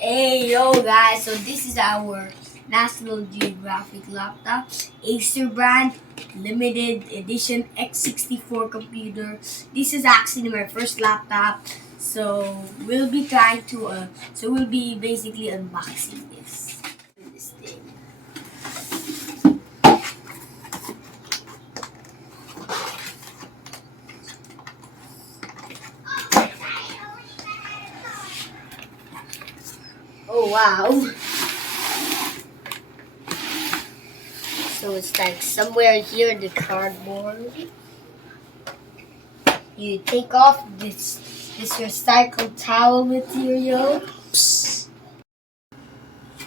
Hey yo guys, so this is our National Geographic laptop, Acer brand, limited edition X64 computer. This is actually my first laptop, so we'll be basically unboxing this thing. Oh wow. So it's like somewhere here in the cardboard. You take off this recycled towel material.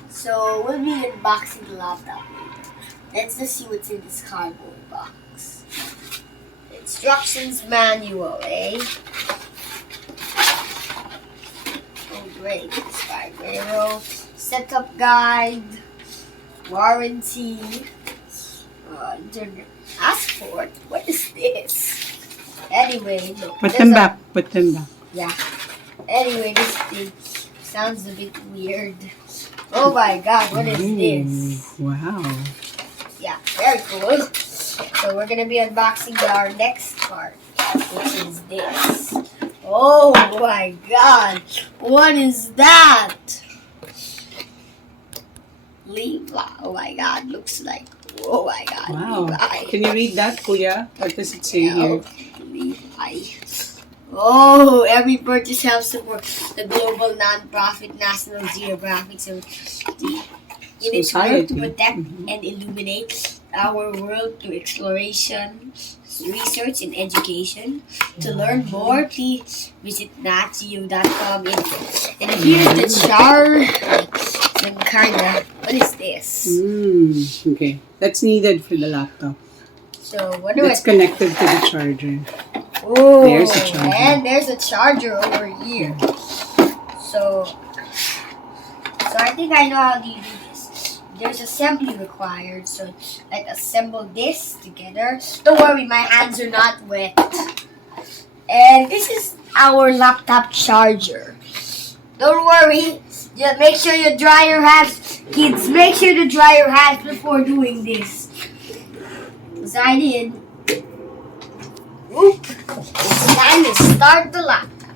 So we'll be unboxing the laptop later. Let's just see what's in this cardboard box. Instructions manual, eh? Oh great, Acer Vero, setup guide, warranty, internet passport. What is this? Anyway, look. Put them back. Yeah. Anyway, this thing sounds a bit weird. Oh my god, what is this? Wow. Yeah, very cool. So we're gonna be unboxing our next part, which is this. Oh my god, what is that? Levi. Oh my god, looks like. Oh my god. Wow. Levi. Can you read that, Kuya? What does it say here? Levi. Oh, every purchase helps support the global non-profit National Geographic Society in its work to protect and illuminate our world through exploration, research, and education. To learn more, please visit natgeo.com. And here's the kinda. What is this? Okay. That's needed for the laptop. So what do It's connected to the charger. Oh, there's a charger. And there's a charger over here. So I think I know how to do this. There's assembly required, so like assemble this together. Don't worry, my hands are not wet. And this is our laptop charger. Don't worry, just make sure you dry your hands. Kids, make sure to dry your hands before doing this. Because I did. Oop. It's time to start the laptop.